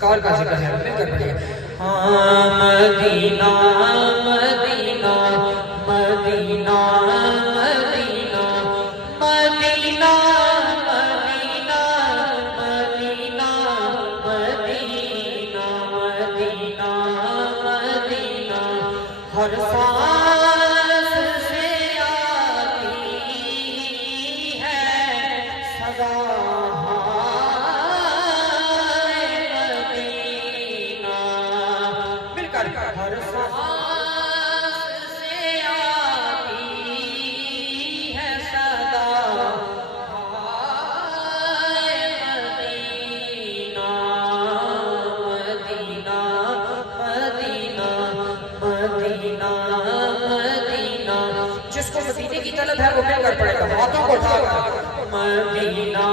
Car का जिक्र है, मिलकर पढ़िए। हाँ मदीना मदीना मदीना मदीना मदीना मदीना मदीना मदीना मदीना मदीना हर सांस से आती है सदा हर सांस से आती है सदा हाय मदीना मदीना मदीना मदीना मदीना। जिसको मदीने की तलब है वो मिलकर पड़ेगा, हाथों को उठाकर मदीना